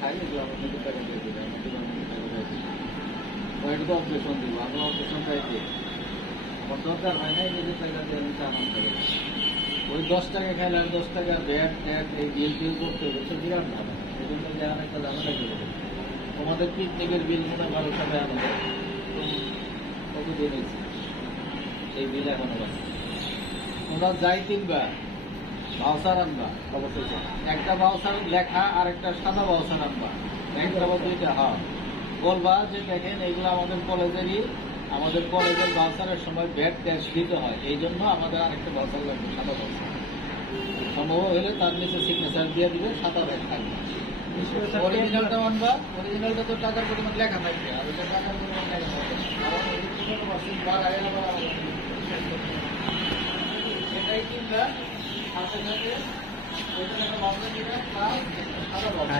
খাই, এগুলো আমার নিজের টাকা দিয়ে দিই, আমার দোকান থেকে টাকা দিয়ে দিই। এটা তো অপারেশন দিব, আমি অপারেশন চাইছি আমার দরকার হয় না, নিজের টাকা দিয়ে আমি চা নাম করে ওই 10 টাকা খাইলে আমি 10 টাকা ব্যাট ট্যাট এই বিল টিল করতে হবে, তো বিরাট ভালো। এই জন্য যে অনেকটা ঝামেলা করে তোমাদের পিকনিকের বিল মনে ভালো খাবে আমাদের কতদিন হয়েছে এই বিল এখনো বাকি। তোমরা যাই কিনবা ভাউচার আনবা অবশ্যই, একটা ভাউচার লেখা আর একটা সাদা ভাউচার আনবা, একটা বা দুইটা। হ্যাঁ, বলবা যে দেখেন এগুলো আমাদের কলেজের ভাউচারের সময় ব্যাট ট্যাক্স দিতে হয়, এই জন্য আমাদের আরেকটা ভাউচার লাগবে, সাদা ভাউচার। সম্ভব হলে তার নিচে সিগনেচার দিয়ে দিবে, সাদা ব্যাগ থাকবে। অরিজিনালটা আনবা, অরিজিনালটা তো টাকার পরিমাণ লেখা থাকবে, আর ওটা টাকার পরিমাণ লেখা থাকবে কারণ এটাই কিনবা সাথে সাথে ওইটা একটা ভাবনা কিনা প্লাস সাদা ভাবনা।